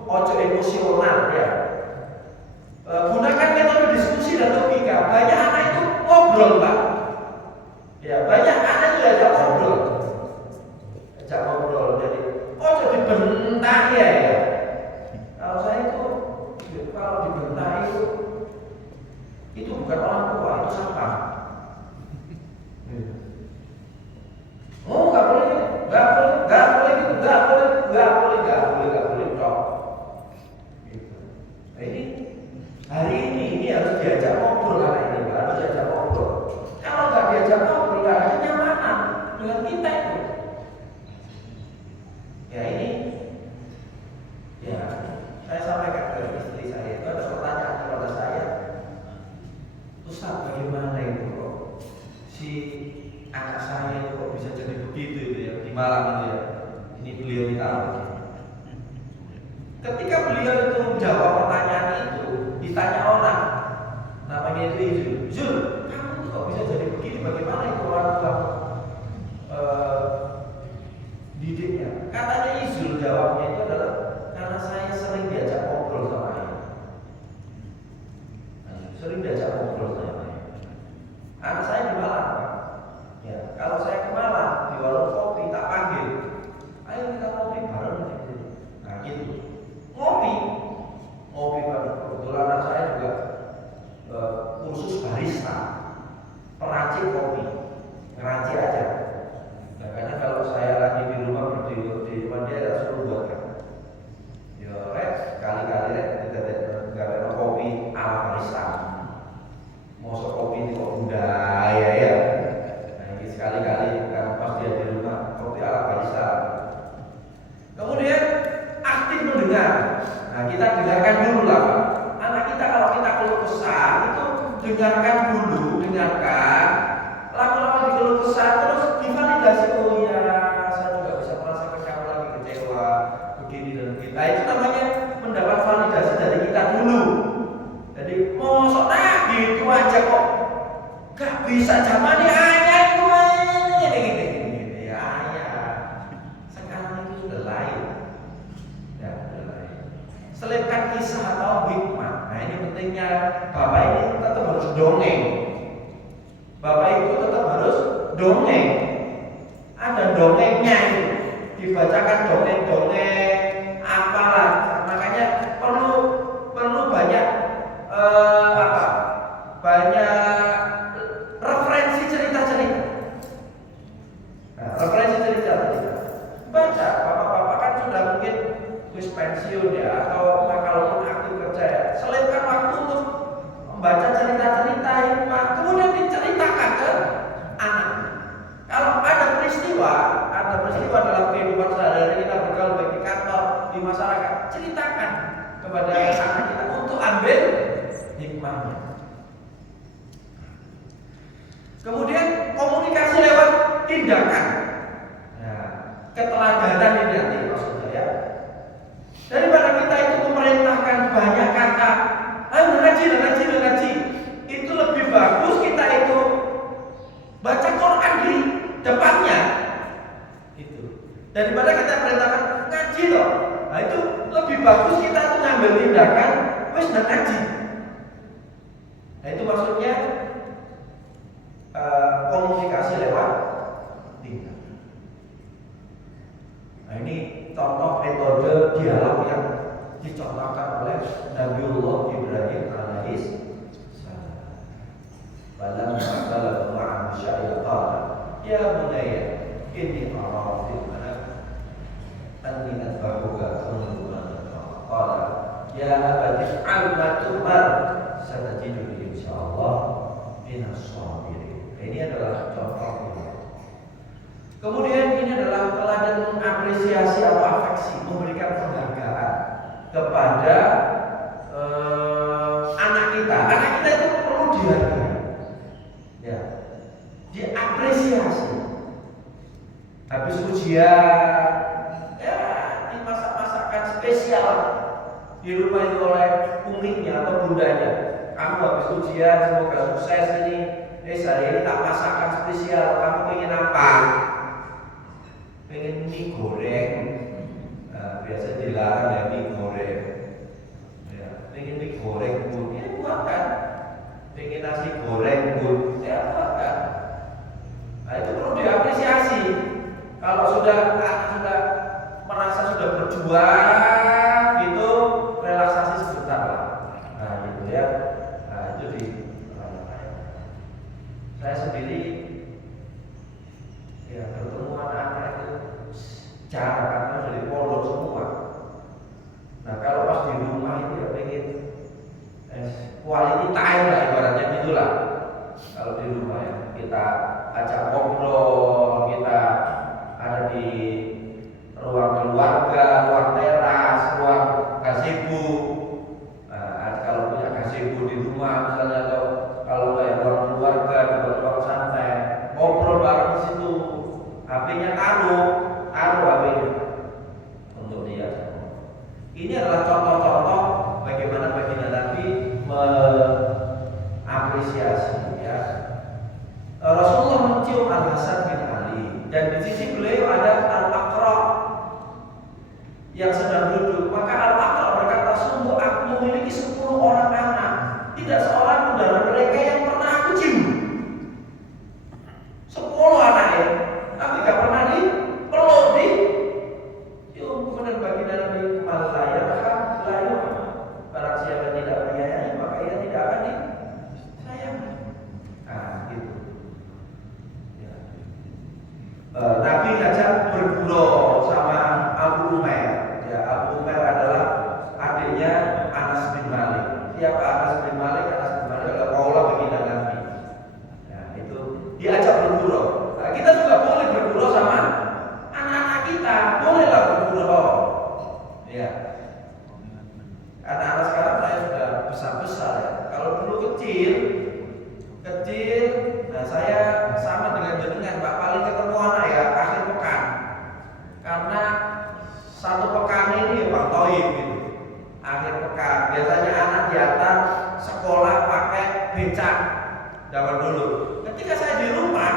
ojo emosional ya. Gunakan metode diskusi dan logika. Banyak anak itu ngobrol Pak. Ya banyak anak itu ajak ngobrol. Jadi ojo dibentak ya. saya sampaikan ke istri saya, itu ada pertanyaan kepada saya, Ustaz, bagaimana itu kok si anak saya itu kok bisa jadi begitu itu ya di Malang itu ya. Ini beliau ditaruh. Ketika beliau itu menjawab pertanyaan itu, ditanya orang, namanya itu Izul. Zul, kamu kok bisa jadi begini? Bagaimana itu orang tua didiknya? Katanya Izul, jawabnya itu adalah karena saya sering diajak ngobrol sama ayah. Sering diajak ngobrol sama ayah. Anak saya di Malang, Pak. Ya, kalau saya ke Malang di warung kopi tak panggil, ayo kita ngopi bareng. Nah gitu, ngopi bareng. Kebetulan anak saya juga kursus barista, peracik kopi, ngeracik aja. Nah, karena kalau saya lagi di rumah berdiri di rumah dia suruh buatkan. Ya, sekali-kali kita gawe kopi ala barista. Mau kopi itu kok budaya ya. Nah, ini sekali-kali kan pas dia di rumah kopi ala barista. Kemudian aktif mendengar. Nah, kita dengarkan dulu lah, Pak. Anak kita kalau kita keluh kesah itu dengarkan dulu, dengarkan. Lama-lama dikeluh kesah terus divalidasi. Oh iya, saya juga bisa merasakan kamu lagi kecewa, begini dan begitu. Nah, itu namanya mendapat validasi dari kita dulu. Jadi mosok gitu aja kok gak bisa zamani ayah itu gini ya ayah. Sekarang itu sudah lain. Ya, sudah lain. Selipkan kisah atau hikmah. Nah, ini pentingnya Bapak ini tetap harus dongeng. Bapak itu tetap harus dongeng. Ada dongengnya itu. Dibacakan dongeng-dongeng apalah. Makanya perlu banyak banyak referensi cerita-cerita. Nah, referensi cerita-cerita. Baca, bapak-bapak kan sudah mungkin wis pensiun ya, atau kalau aktif kerja ya. Selipkan waktu untuk membaca cerita-cerita hikmah, kemudian diceritakan ke anak. Kalau ada peristiwa dalam kehidupan sehari-hari kita bergaul baik di kantor, di masyarakat, ceritakan kepada anak kita untuk ambil hikmahnya. Kemudian komunikasi lewat tindakan. Nah, keteladanan ini nanti maksudnya ya. Daripada kita itu memerintahkan banyak kata, ayo ngaji. Itu lebih bagus kita itu baca Quran di depannya. Itu. Daripada kita perintahkan ngaji loh. Nah, itu lebih bagus kita tuh ngambil tindakan wis nang ngaji. Nah, itu maksudnya komunikasi lewat tindakan. Nah, ini contoh metode dialog yang dicontohkan oleh Nabiullah Ibrahim alaihi salam. Falamma balagha ma'ahu sya'ya qala ya bunayya inni ara fil manam anni adbahuka fanzur madza tara. Qala ya abati if'al ma tu'mar satajiduni insyaallah minas sabirin. Ini adalah contoh. Kemudian ini adalah teladan mengapresiasi atau afeksi, memberikan penghargaan kepada anak kita. Anak kita itu perlu dihargai, ya, diapresiasi. Habis ujian, ya, dimasak-masakan spesial di rumah itu oleh uminya atau bundanya. Kamu habis ujian, semoga sukses ini. Hari ini tak masakan spesial. Kamu pengen apa? Pengen mie goreng. Nah, biasa dilarang ya mie goreng. Ya, pengen mie goreng pun, ya buatkan. Pengen nasi goreng pun, ya buatkan. Nah, itu perlu diapresiasi. Kalau sudah merasa sudah berjuang, gitu, relaksasi sebentar lah. Nah, gitu ya. Nah, itu di saya sendiri ya bertemu anak-anak itu jarang karena dari pondok semua. Nah, kalau pas di rumah itu ya pengen quality time lah ibaratnya gitulah. Kalau di rumah ya kita ajak ngobrol, kita ada di ruang keluarga, ruang teras, ruang gazebo, contoh-contoh bagaimana baginda Nabi mengapresiasi ya. Rasulullah mencium Al Hasan bin Ali dan di sisi beliau ada Al Aqra yang sedang duduk. Maka Al Aqra berkata, sungguh aku memiliki 10 orang anak, tidak seorang pun dari mereka yang pernah aku cium. 10 anak ya, tapi gak pernah dipeluk di cium. Kemudian baginda Nabi Malaya layu, barang siapa tidak menyayangi maka ia tidak akan disayangi. Nah gitu ya. Nabi ngajak bergurau sama Abu Umair. Ya, Abu Umair adalah adiknya Anas bin Malik. Siapa Anas bin Malik? Anas bin Malik adalah maula baginda Nabi. Nah itu diajak bergurau. Nah, kita juga boleh bergurau sama anak-anak kita, bolehlah bergurau. Ya. Anak-anak sekarang saya sudah besar-besar ya. Kalau dulu kecil, nah saya sama dengan jenengan, Pak, paling ketemu anak ya akhir pekan. Karena satu pekan ini Pak Toib gitu. Akhir pekan biasanya anak diantar sekolah pakai becak zaman dulu. Ketika saya di rumah,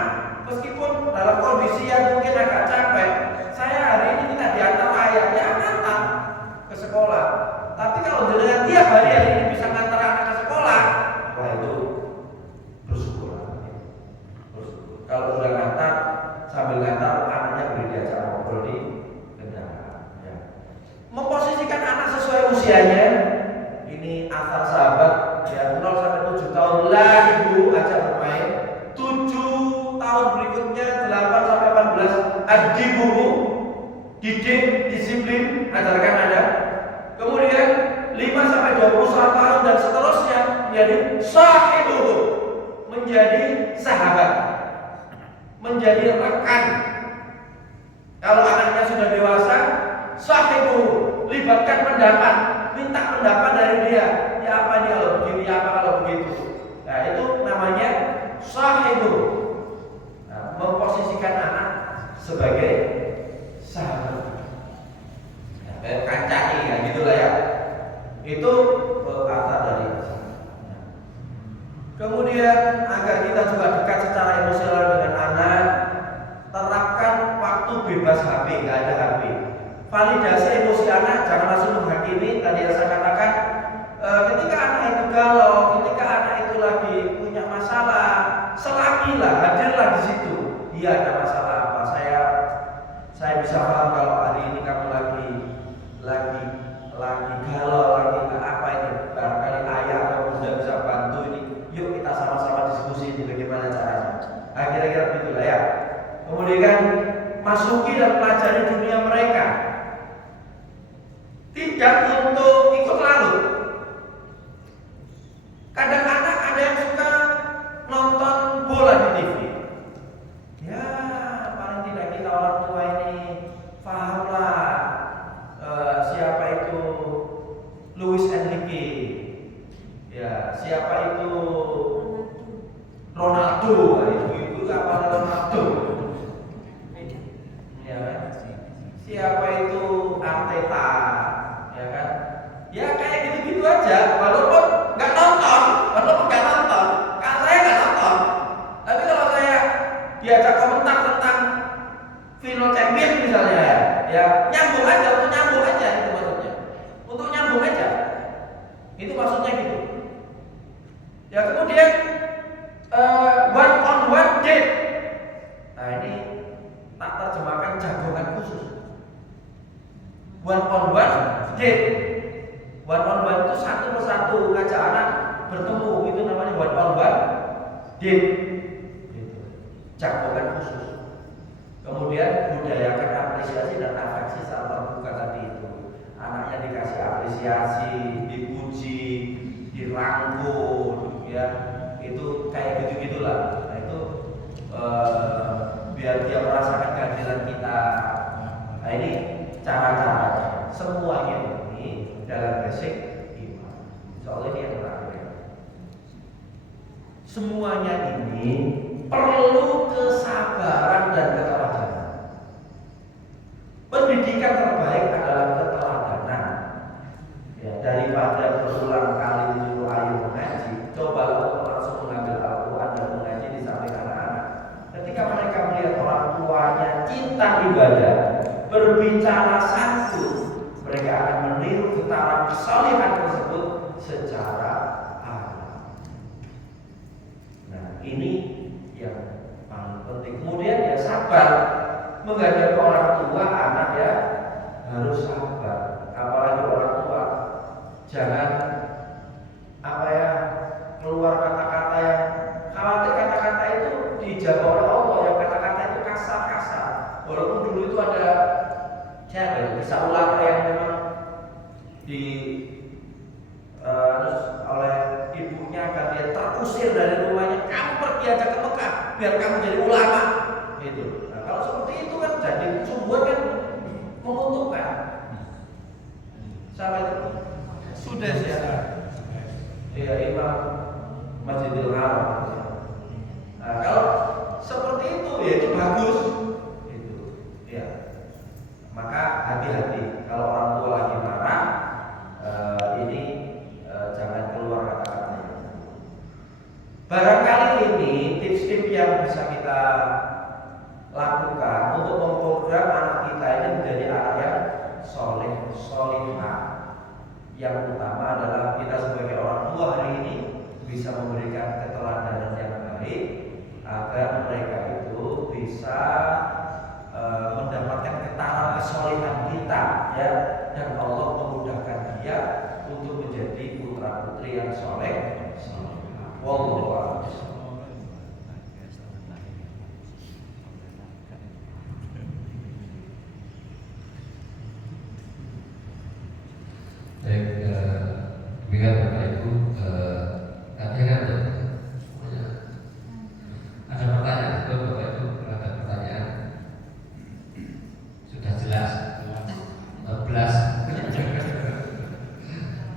meskipun dalam kondisi yang mungkin agak capek, saya hari ini tidak diantar ayahnya antar ke sekolah. Tapi kalau jenengan tiap hari ini bisa ngantar anak ke sekolah, wah itu bersyukur. Kalau sudah ngantar, sambil ngantar anaknya boleh diajak ngobrol di kendaraan. Ya. Memposisikan anak sesuai usianya, ini antar sahabat ya 0 sampai 7 tahun lah ibu ajak bermain. 7 tahun berikutnya 8 sampai 18 adibuhu, didik, disiplin, ajarkan ada. Kemudian 5 sampai 21 tahun dan seterusnya menjadi sahibuhu, menjadi sahabat, menjadi rekan. Kalau anaknya sudah dewasa, sahibuhu, libatkan pendapat, minta pendapat dari dia. Ya apa nih kalau begini, apa kalau begitu. Nah itu namanya sahibuhu. Nah, memposisikan anak sebagai sahabat. Kancani ya gitulah ya. Itu kata dari kemudian agar kita juga dekat secara emosional dengan anak, terapkan waktu bebas HP, nggak ada HP. Validasi emosi anak, jangan langsung menghakimi. Tadi yang saya katakan, ketika anak itu galau, ketika anak itu lagi punya masalah, selamilah, hadirlah di situ. Iya ada masalah apa? Saya bisa paham kalau hari ini kamu lagi galau, lagi apa ini? Barangkali ayah atau bunda bisa bantu ini. Yuk kita sama-sama diskusi ini bagaimana caranya. Nah, kira-kira begitulah ya. Kemudian masuki dan pelajari dunia mereka. Tidak untuk ikut larut. Kadang anak ada yang suka nonton bola di TV. Ya, paling tidak kita orang tua ini pahamlah siapa itu Luis Enrique. Ya, siapa itu Ronaldo, itu apa Ronaldo? Ya kan? Siapa itu Arteta, ya kan? Ya kayak gitu-gitu aja, walaupun nggak nonton, kan saya nggak nonton. Tapi kalau saya diajak komentar tentang final champion misalnya, ya nyambung aja, untuk nyambung aja itu maksudnya, untuk nyambung aja, itu maksudnya gitu. Ya kemudian one on one date. Nah ini tak terjemahkan jagongan khusus. One on one date. One on one itu satu persatu ngajak anak bertemu, itu namanya one on one date. Jagongan khusus. Kemudian budayakan apresiasi dan afeksi secara terbuka tadi itu. Anaknya dikasih apresiasi, dipuji, dirangkul, ya itu kayak gitu-gitulah. Nah itu biar dia merasakan kehadiran kita. Nah ini cara-caranya. Semuanya ini dalam basic iman. Soalnya ini yang terakhir. Semuanya ini perlu kesabaran dan keteladanan. Pendidikan terbaik adalah keteladanan. daripada berulang kali dulu ayo mengaji, cobalah langsung mengambil Al-Quran dan mengaji di samping anak-anak. Ketika mereka melihat orang tuanya cinta ibadah, berbicara santun, mereka akan meniru getaran kesalehan tersebut secara alami. Nah, ini yang paling penting. Kemudian ya sabar menghadapi orang tua, anak ya harus sabar. Apalagi orang tua, jangan keluar kata-kata yang khawatir kata-kata itu dijawab oleh Allah, yang kata-kata itu kasar-kasar. Walaupun dulu itu ada bisa ulama yang memang oleh ibunya agar dia terusir dari rumahnya, kamu pergi aja ke Mekah biar kamu jadi ulama itu. Nah, kalau seperti itu kan jadi sumber kan menguntungkan. Sama itu sudah ya Imam Masjidil Haram. Nah, kalau seperti itu ya itu bagus itu ya. Maka hati-hati kalau orang tua lagi marah, jangan keluar kata-katanya. Barangkali ini tips-tips yang bisa kita lakukan untuk memprogram anak kita ini menjadi anak yang soleh, solihah. Yang utama adalah kita sebagai orang tua hari ini bisa memberikan keteladanan yang baik agar mereka itu bisa mendapatkan getaran kesolehan kita ya, dan Allah memudahkan dia untuk menjadi putra putri yang soleh. Wallahu a'lam. Baik, Bapak Ibu, katanya ada pertanyaan, Bapak Ibu, ada pertanyaan. Sudah jelas, 11.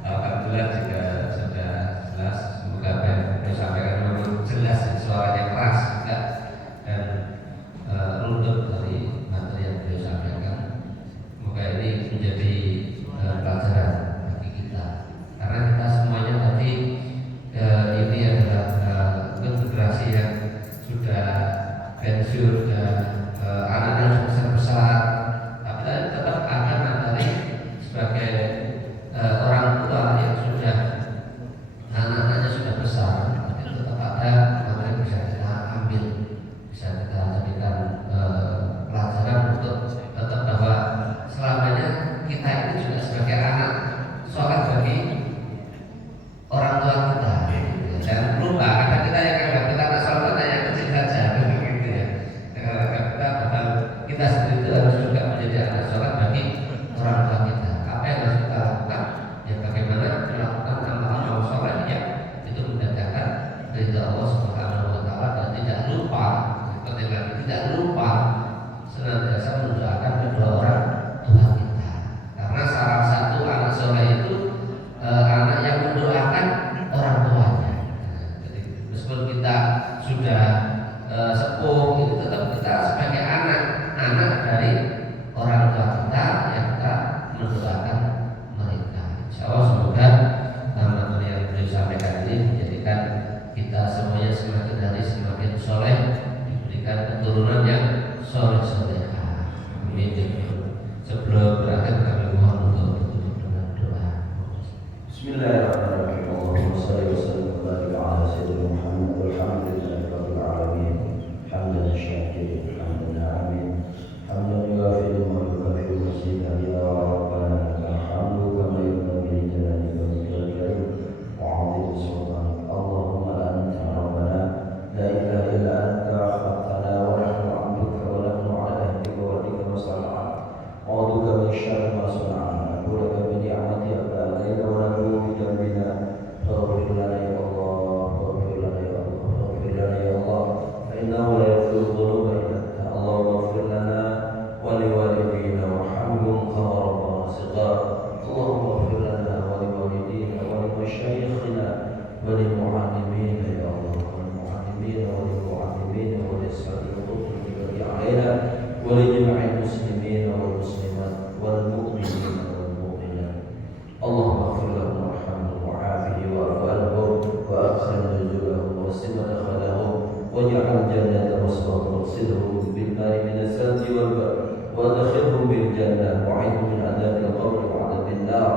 Alhamdulillah jika sudah jelas, semoga apa yang saya sampaikan memang jelas, suaranya keras juga, dan runtut dari materi yang beliau sampaikan. Semoga ini menjadi pelajaran bagi kita, karena kita semuanya tadi ini adalah generasi yang sudah pensiun dan anaknya sudah besar, tapi tetap ada materi sebagai orang tua yang sudah anak-anaknya sudah besar, tapi tetap ada materi yang bisa kita ambil, bisa kita jadikan pelajaran untuk tetap bahwa selamanya kita ini juga sebagai anak sholat bagi orang tua kita. Jangan lupa ada kita yang anggap kita anak sholat yang kecil saja, begitu ya. Kita sendiri itu harus juga menjadi anak sholat bagi orang tua kita. Apa yang harus kita lakukan? Ya bagaimana melakukan amal-amal sholat yang itu mendatangkan ridha Allah Subhanahu Wa Taala, dan tidak lupa, tidak lupa senantiasa mendoakan kedua orang tua kita. Karena salah satu anak soleh itu anak yang mendoakan orang tuanya. Jadi meskipun kita sudah sepuh, itu tetap kita sebagai anak dari orang tua kita yang kita mendoakan mereka. Insya Allah semoga materi yang beliau sampaikan ini menjadikan kita semuanya semakin hari semakin soleh, diberikan keturunan yang soleh-solehah. Amin. Sebelum berakhir kami mohon untuk ditutup dengan doa. Bismillahirrahmanirrahim. Allahumma shalli wa sallim wa barik ala sayyidina Muhammad walhamdulillahi rabbil alamin. Hamdan syakiran, hamdan amin. Hamdan yuafi'u ma yukafi'u masjidah ya Rabbana lakal hamdu kama yanbaghi li jalalika wajhikal karim wa 'azimi sultanik. Allahumma anta rabbana la ilaha illa anta khalaqtana wa nahnu 'abduka wa nahnu 'ala ahdika wa wa'dika ma sana'na. A'udzuka min syarri ma sana'na. Naqulu bi ni'mati alaina wa naqulu bi dhanbina. Faghfir lana ya Allah, faghfir lana ya Allah, faghfir lana ya Allah. Fa innahu la yaghfiru dhunuba illa anta. Allahumma ighfir lana wa liwalidayna warhamhum kama rabbana واجعل الجنة مسواه واغسلهم بالماء من الثلج والبرد وادخلهم بالجنة وعظهم من عذاب القبر وعذاب النار.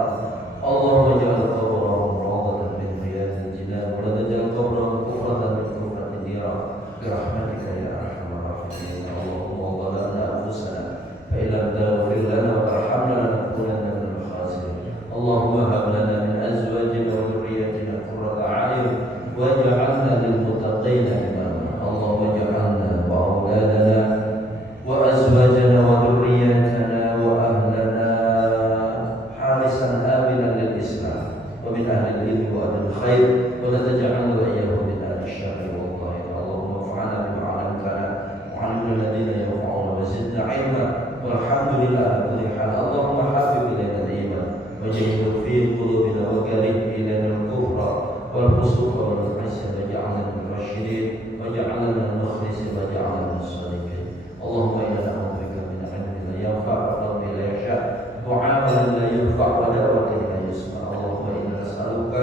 اللهم اجعل قبرهم روضة من رياض الجنان ولا تجعل قبرهم كفرة من كفرة النيران برحمتك يا أرحم الراحمين. اللهم ظلمنا أنفسنا فإن لم تغفر لنا وترحمنا لنكونن من الخاسرين. اللهم هب لنا من أزواجنا وذرياتنا قرة أعين واجعلنا للمتقين إماما. اللهم اجعلنا وأولادنا وأزواجنا وذرياتنا وأهلنا حارسا آمنا للإسلام ومن أهل الدين وأهل الخير ولا تجعلنا وإياهم من أهل الشر والظاهر. اللهم انفعنا بما علمتنا وعلمنا الذين ينفعون وزدنا علما والحمد لله على كل حال. اللهم حبب إلينا الإيمان وجعله في قلوبنا وكره إلينا الكفر والفسوق والعصيان واجعلنا من الراشدين واجعلنا من المخلصين واجعلنا من الصالحين. اللهم إنا نعوذ بك من علم لا ينفع وقلب لا يخشع وعمل لا ينفع ودعوة لا يسمع. اللهم إنا نسألك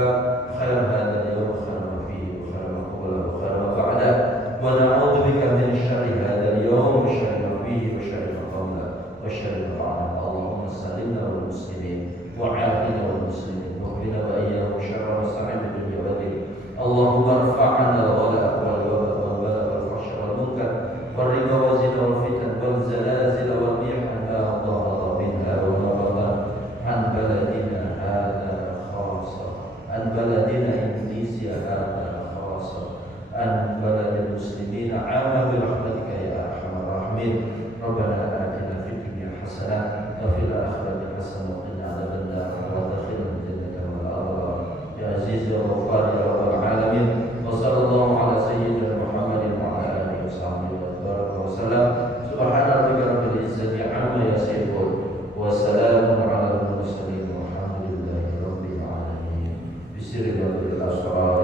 خير هذا اليوم وخير ما فيه وخير ما قبله وخير ما بعده ونعوذ بك من شر هذا اليوم وشر ما فيه وشر ما قبله وشر ما بعده. اللهم سلمنا والمسلمين وعافنا والمسلمين واكفنا وإياهم شر مصائب الدنيا والدين. اللهم ارفع عنا الغلاء والوباء والبلاء والفحش والمنكر والربا والزنا والفتن والزلازل والريح ما ظهر منها وما بطن عن بلدنا هذا خاصة عن بلدنا إندونيسيا هذا خاصة عن بلد المسلمين عامة برحمتك يا أرحم الراحمين. ربنا آتنا في الدنيا حسنة وفي الآخرة حسنة وقنا عذاب النار وادخلنا الجنة مع الأبرار يا عزيز يا غفار يا رب العالمين. وصلى الله على سيدنا محمد وعلى آله وصحبه وسلم. سبحان ربك رب العزة عما يصفون وسلام على المرسلين والحمد لله رب العالمين. بسر رب الأسرار